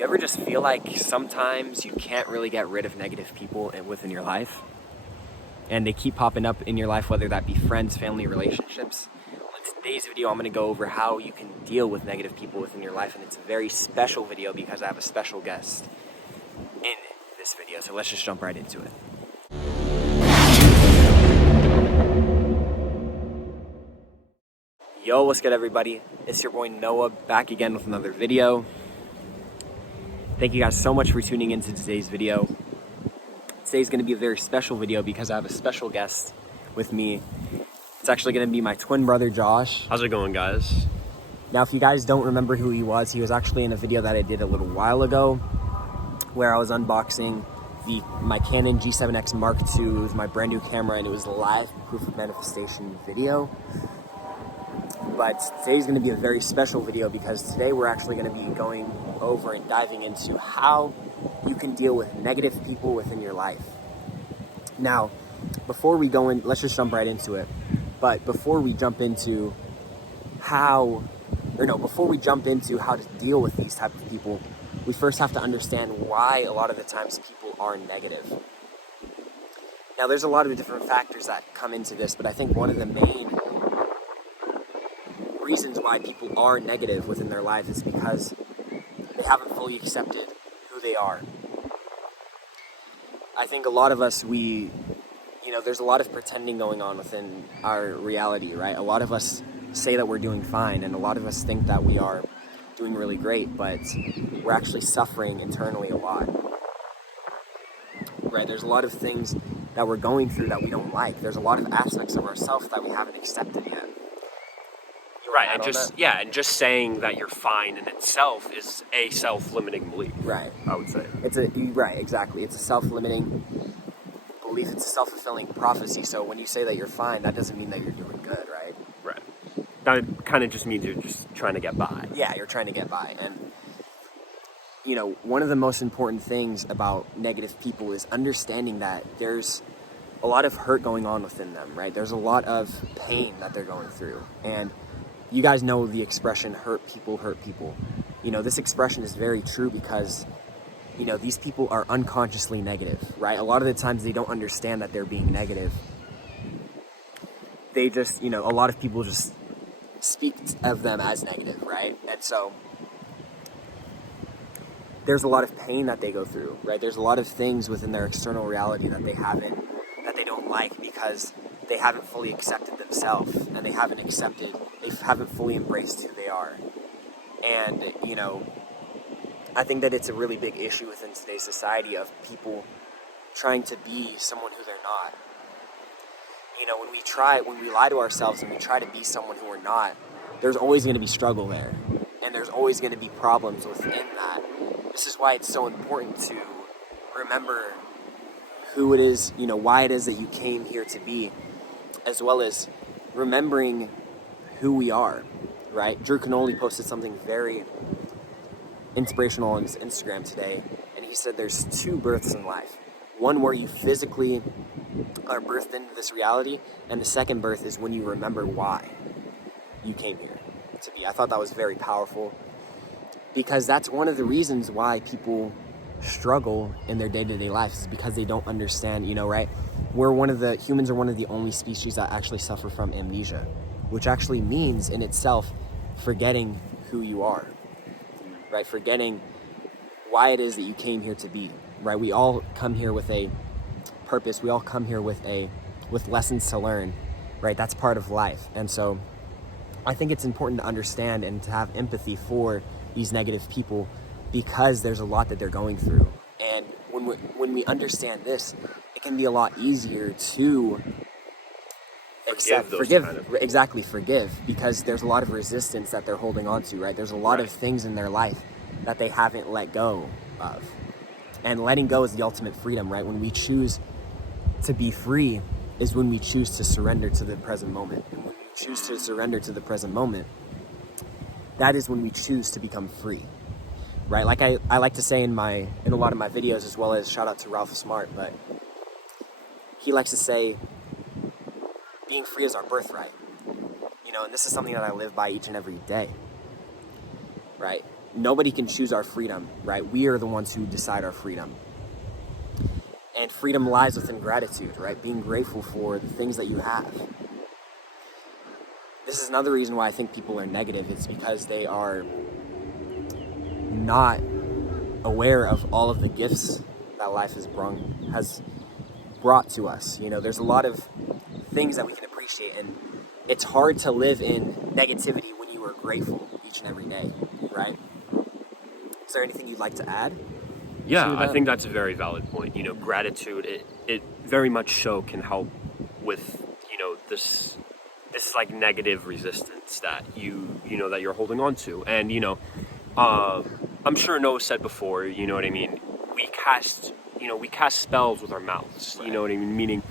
You ever just feel like sometimes you can't really get rid of negative people within your life? And they keep popping up in your life, whether that be friends, family, relationships. In today's video, I'm going to go over how you can deal with negative people within your life. And it's a very special video because I have a special guest in this video. So let's just jump right into it. Yo, what's good, everybody? It's your boy Noah back again with another video. Thank you guys so much for tuning into today's video. Today's going to be a very special video because I have a special guest with me. It's actually going to be my twin brother, Josh. How's it going, guys? Now, if you guys don't remember who he was actually in a video that I did a little while ago where I was unboxing my Canon G7X Mark II with my brand new camera, and it was a live proof of manifestation video. But today's going to be a very special video because today we're actually going to be going over and diving into how you can deal with negative people within your life. Now, before we go in, let's just jump right into it. But before we jump into how to deal with these type of people, we first have to understand why a lot of the times people are negative. Now, there's a lot of different factors that come into this, but I think one of the main reasons why people are negative within their life is because they haven't fully accepted who they are. I think a lot of us, there's a lot of pretending going on within our reality, right? A lot of us say that we're doing fine, and a lot of us think that we are doing really great, but we're actually suffering internally a lot, right? There's a lot of things that we're going through that we don't like. There's a lot of aspects of ourselves that we haven't accepted yet. Right, and just saying that you're fine in itself is a self-limiting belief. Right. I would say. Right, exactly. It's a self-limiting belief. It's a self-fulfilling prophecy. So when you say that you're fine, that doesn't mean that you're doing good, right? Right. That kind of just means you're just trying to get by. Yeah, you're trying to get by. And, one of the most important things about negative people is understanding that there's a lot of hurt going on within them, right? There's a lot of pain that they're going through. And you guys know the expression, hurt people hurt people. This expression is very true because, these people are unconsciously negative, right? A lot of the times they don't understand that they're being negative. They just, a lot of people just speak of them as negative, right? And so there's a lot of pain that they go through, right? There's a lot of things within their external reality that they don't like because they haven't fully accepted themselves, and they haven't fully embraced who they are. And, I think that it's a really big issue within today's society of people trying to be someone who they're not. When we lie to ourselves and we try to be someone who we're not, there's always going to be struggle there. And there's always going to be problems within that. This is why it's so important to remember who it is, why it is that you came here to be, as well as remembering who we are, right? Drew Canoli posted something very inspirational on his Instagram today, and he said there's two births in life. One where you physically are birthed into this reality, and the second birth is when you remember why you came here to be. I thought that was very powerful because that's one of the reasons why people struggle in their day-to-day lives is because they don't understand, right? Humans are one of the only species that actually suffer from amnesia, which actually means in itself forgetting who you are, right? Forgetting why it is that you came here to be, right? We all come here with a purpose. We all come here with lessons to learn, right? That's part of life. And so I think it's important to understand and to have empathy for these negative people because there's a lot that they're going through. And when we understand this, it can be a lot easier to forgive, because there's a lot of resistance that they're holding on to, right? There's a lot of things in their life that they haven't let go of. And letting go is the ultimate freedom, right? When we choose to be free is when we choose to surrender to the present moment. And when we choose to surrender to the present moment, that is when we choose to become free, right? Like I like to say in a lot of my videos, as well as shout out to Ralph Smart, but he likes to say, being free is our birthright, and this is something that I live by each and every day, right? nobody can choose our freedom, right? We are the ones who decide our freedom. And freedom lies within gratitude, right? Being grateful for the things that you have. This is another reason why I think people are negative. It's because they are not aware of all of the gifts that life has brought to us. There's a lot of things that we can appreciate, and it's hard to live in negativity when you are grateful each and every day, right? Is there anything you'd like to add? Yeah, I think that's a very valid point. Gratitude, it very much so can help with, this like negative resistance that that you're holding on to. And, I'm sure Noah said before, you know what I mean? We cast spells with our mouths, you know what I mean? Meaning,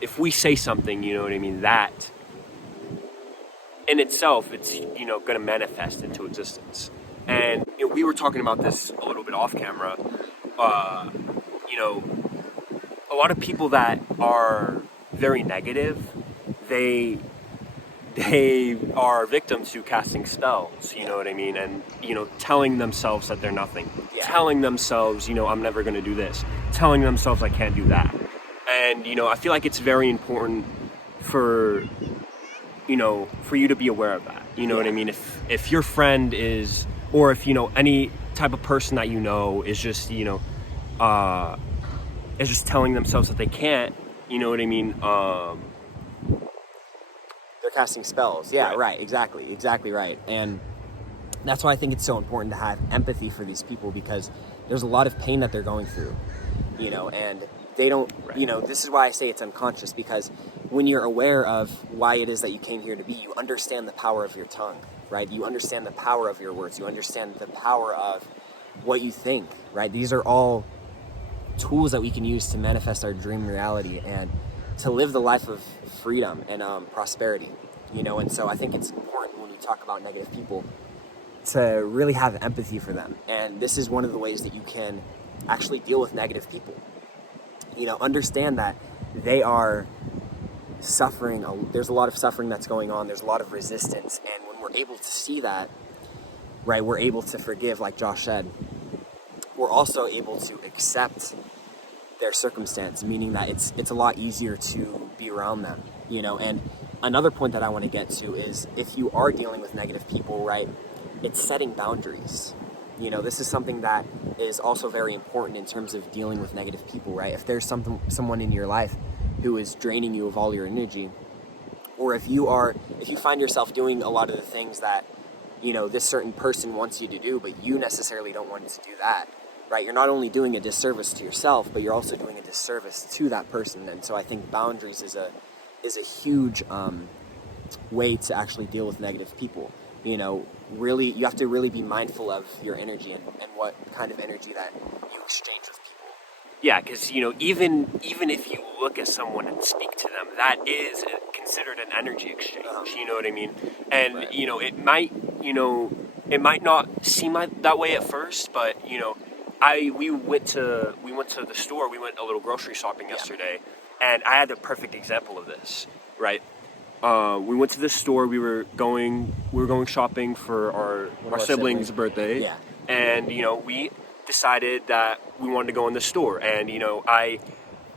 if we say something, you know what I mean, that in itself, it's, going to manifest into existence. And, we were talking about this a little bit off camera. A lot of people that are very negative, they are victims to casting spells, you know what I mean? And, telling themselves that they're nothing. Yeah. Telling themselves, I'm never going to do this. Telling themselves I can't do that. And, I feel like it's very important for you to be aware of that. You know what I mean? If your friend is, or if, any type of person that is just, is just telling themselves that they can't, you know what I mean? They're casting spells. Yeah, right. Exactly right. And that's why I think it's so important to have empathy for these people, because there's a lot of pain that they're going through, and they don't, this is why I say it's unconscious, because when you're aware of why it is that you came here to be, you understand the power of your tongue, right? You understand the power of your words. You understand the power of what you think, right? These are all tools that we can use to manifest our dream reality and to live the life of freedom and prosperity, and so I think it's important when you talk about negative people to really have empathy for them. And this is one of the ways that you can actually deal with negative people. Understand that they are suffering. There's a lot of suffering that's going on. There's a lot of resistance. And when we're able to see that, right, we're able to forgive, like Josh said. We're also able to accept their circumstance, meaning that it's a lot easier to be around them, And another point that I want to get to is, if you are dealing with negative people, right, it's setting boundaries. This is something that is also very important in terms of dealing with negative people, right? If there's someone in your life who is draining you of all your energy, or if you find yourself doing a lot of the things that, this certain person wants you to do, but you necessarily don't want to do that, right? You're not only doing a disservice to yourself, but you're also doing a disservice to that person. And so I think boundaries is a huge way to actually deal with negative people. Really, you have to really be mindful of your energy and what kind of energy that you exchange with people. Yeah, because, even if you look at someone and speak to them, that is considered an energy exchange, you know what I mean? And, right. It might not seem like that way at first, but, we went to the store, we went a little grocery shopping yesterday, and I had a perfect example of this, right? We went to the store. We were going shopping for our sibling's birthday, and we decided that we wanted to go in the store. And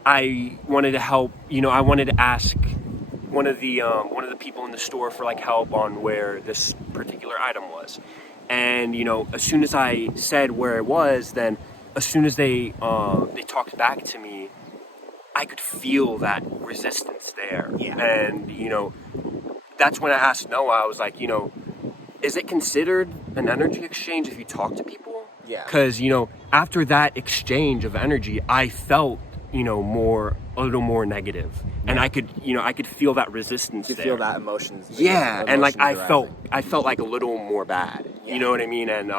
I wanted to help. I wanted to ask one of the people in the store for like help on where this particular item was. And as soon as I said where it was, then as soon as they talked back to me, I could feel that resistance there. Yeah. And, that's when I asked Noah, I was like, is it considered an energy exchange if you talk to people? Yeah. Because, after that exchange of energy, I felt, a little more negative. Yeah. And I could feel that resistance there. You feel that emotions. Yeah. And like, I felt like a little more bad. Yeah. You know what I mean? And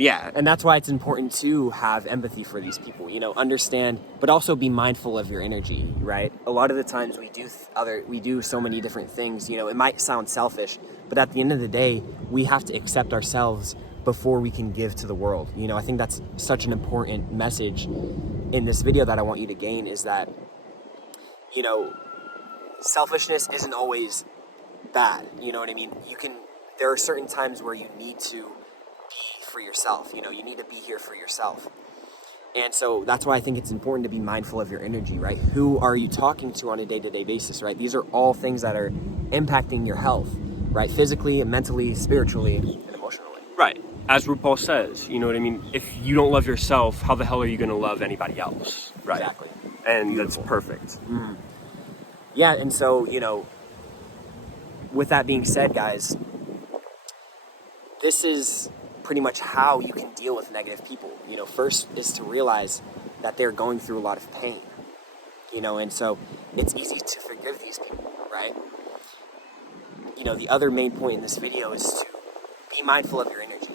yeah. And that's why it's important to have empathy for these people, understand, but also be mindful of your energy, right? A lot of the times we do so many different things, it might sound selfish, but at the end of the day, we have to accept ourselves before we can give to the world. I think that's such an important message in this video that I want you to gain, is that, selfishness isn't always bad. You know what I mean? there are certain times where you need to be for yourself. You know, you need to be here for yourself. And so that's why I think it's important to be mindful of your energy, right? Who are you talking to on a day-to-day basis, right? These are all things that are impacting your health, right? Physically, mentally, spiritually, and emotionally. Right. As RuPaul says, you know what I mean? If you don't love yourself, how the hell are you going to love anybody else? Right. Exactly. And Beautiful. that's perfect. Mm-hmm. Yeah, and so, you know, with that being said, guys, this is pretty much how you can deal with negative people. You know, first is to realize that they're going through a lot of pain, you know, and so it's easy to forgive these people, right? You know, the other main point in this video is to be mindful of your energy,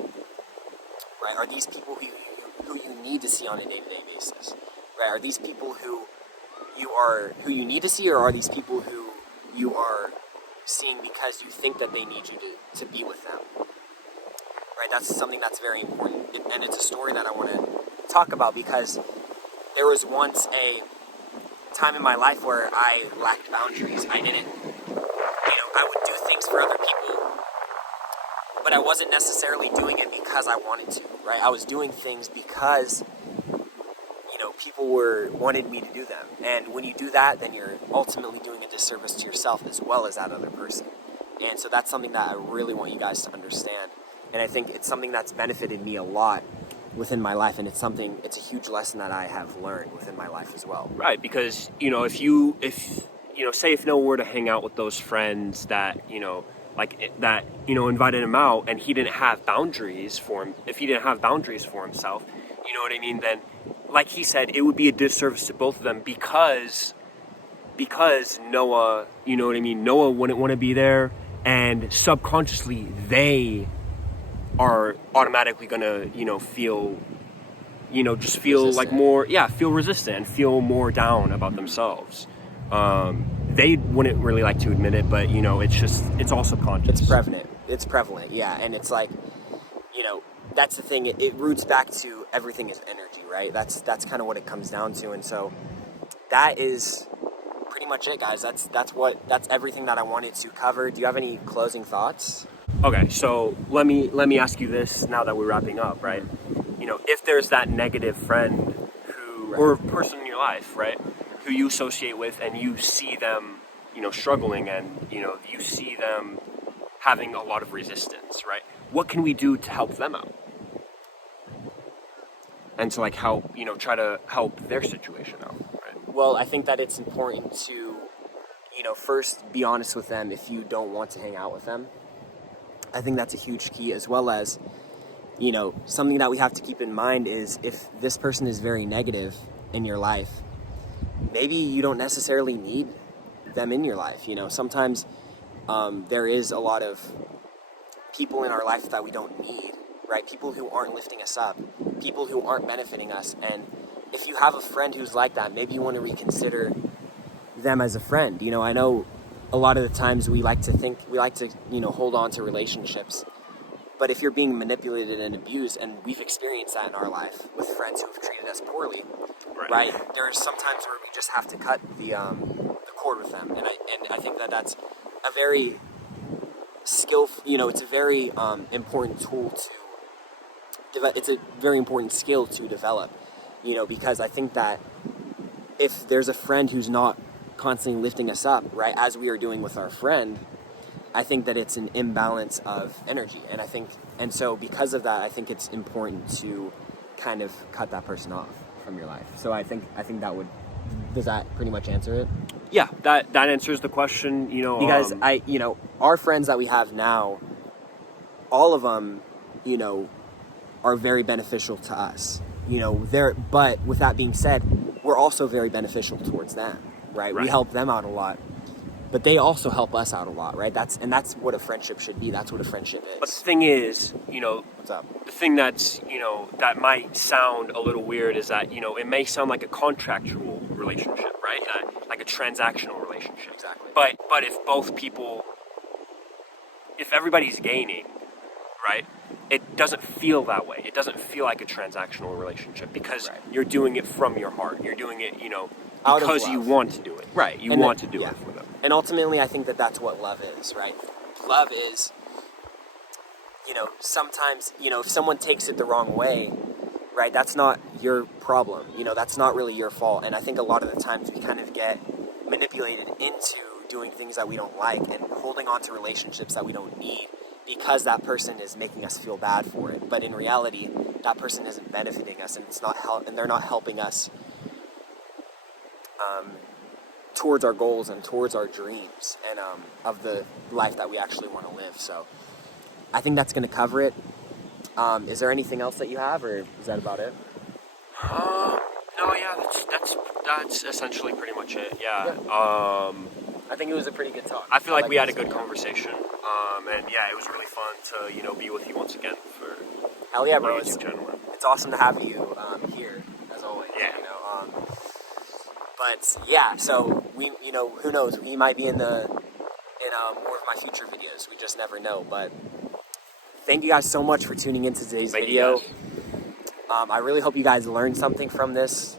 right? Are these people who you need to see on a day-to-day basis, right? Are these people who you need to see, or are these people who you are seeing because you think that they need you to be with them? Right, that's something that's very important, and it's a story that I want to talk about because there was once a time in my life where I lacked boundaries. I didn't, I would do things for other people, but I wasn't necessarily doing it because I wanted to, right? I was doing things because, people wanted me to do them, and when you do that, then you're ultimately doing a disservice to yourself as well as that other person, and so that's something that I really want you guys to understand. And I think it's something that's benefited me a lot within my life, and it's a huge lesson that I have learned within my life as well. Right, because say if Noah were to hang out with those friends that invited him out, and he didn't have boundaries for him, if he didn't have boundaries for himself, you know what I mean? Then, like he said, it would be a disservice to both of them because Noah, you know what I mean? Noah wouldn't want to be there, and subconsciously they are automatically gonna, feel Resistant. like more, feel resistant and feel more down about themselves. They wouldn't really like to admit it, but it's all subconscious. It's prevalent, yeah. And it's like, that's the thing. It roots back to everything is energy, right? That's kind of what it comes down to. And so that is pretty much it, guys. That's everything that I wanted to cover. Do you have any closing thoughts? Okay, so let me ask you this now that we're wrapping up, right? If there's that negative friend or person in your life, right, who you associate with and you see them, struggling, and, you see them having a lot of resistance, right? What can we do to help them out? And to help, try to help their situation out, right? Well, I think that it's important to, first be honest with them if you don't want to hang out with them. I think that's a huge key, as well as, something that we have to keep in mind is if this person is very negative in your life, maybe you don't necessarily need them in your life. Sometimes there is a lot of people in our life that we don't need, right? People who aren't lifting us up, people who aren't benefiting us. And if you have a friend who's like that, maybe you want to reconsider them as a friend. I know a lot of the times we like to hold on to relationships, but if you're being manipulated and abused, and we've experienced that in our life with friends who have treated us poorly, right? There are some times where we just have to cut the cord with them, and I think that's a very it's a very important tool it's a very important skill to develop, because I think that if there's a friend who's not constantly lifting us up, right, as we are doing with our friend, I think that it's an imbalance of energy, and so because of that, I think it's important to kind of cut that person off from your life. So I think does that pretty much answer it? Yeah, that answers the question. Because our friends that we have now, all of them, are very beneficial to us. But with that being said, we're also very beneficial towards them, right? We help them out a lot, but they also help us out a lot, right? That's what a friendship should be. That's what a friendship is. But the thing is, what's up? The thing that's, that might sound a little weird is that, it may sound like a contractual relationship, right? Like a transactional relationship. Exactly. But if everybody's gaining, right, it doesn't feel that way. It doesn't feel like a transactional relationship because you're doing it from your heart. You're doing it, because you want to do it. Right, you want to do it for them. And ultimately, I think that that's what love is, right? Love is sometimes, if someone takes it the wrong way, right, that's not your problem. That's not really your fault. And I think a lot of the times we kind of get manipulated into doing things that we don't like and holding on to relationships that we don't need because that person is making us feel bad for it. But in reality, that person isn't benefiting us, and and they're not helping us towards our goals and towards our dreams and of the life that we actually want to live. So I think that's going to cover it. Is there anything else that you have, or is that about it? No, yeah, that's essentially pretty much it. Yeah. I think it was a pretty good talk. I feel like we had a good conversation. And yeah, it was really fun to be with you once again for hell yeah, bro. YouTube channel. It's awesome to have you here as always. Yeah. But yeah, so we, who knows? We might be in more of my future videos. We just never know. But thank you guys so much for tuning into today's video. I really hope you guys learned something from this.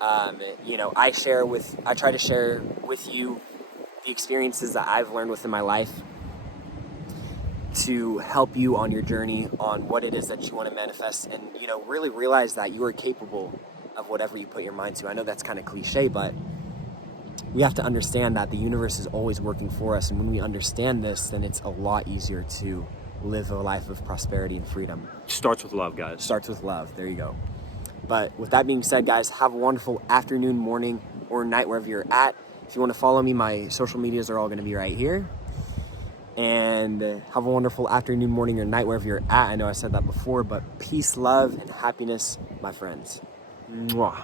I try to share with you the experiences that I've learned within my life to help you on your journey on what it is that you want to manifest, and really realize that you are capable of whatever you put your mind to. I know that's kind of cliche, but we have to understand that the universe is always working for us, and when we understand this, then it's a lot easier to live a life of prosperity and freedom. Starts with love, guys. Starts with love. There you go. But with that being said, guys, have a wonderful afternoon, morning, or night wherever you're at. If you want to follow me, my social medias are all going to be right here. And have a wonderful afternoon, morning, or night wherever you're at. I know I said that before, but peace, love, and happiness, my friends. Mwah.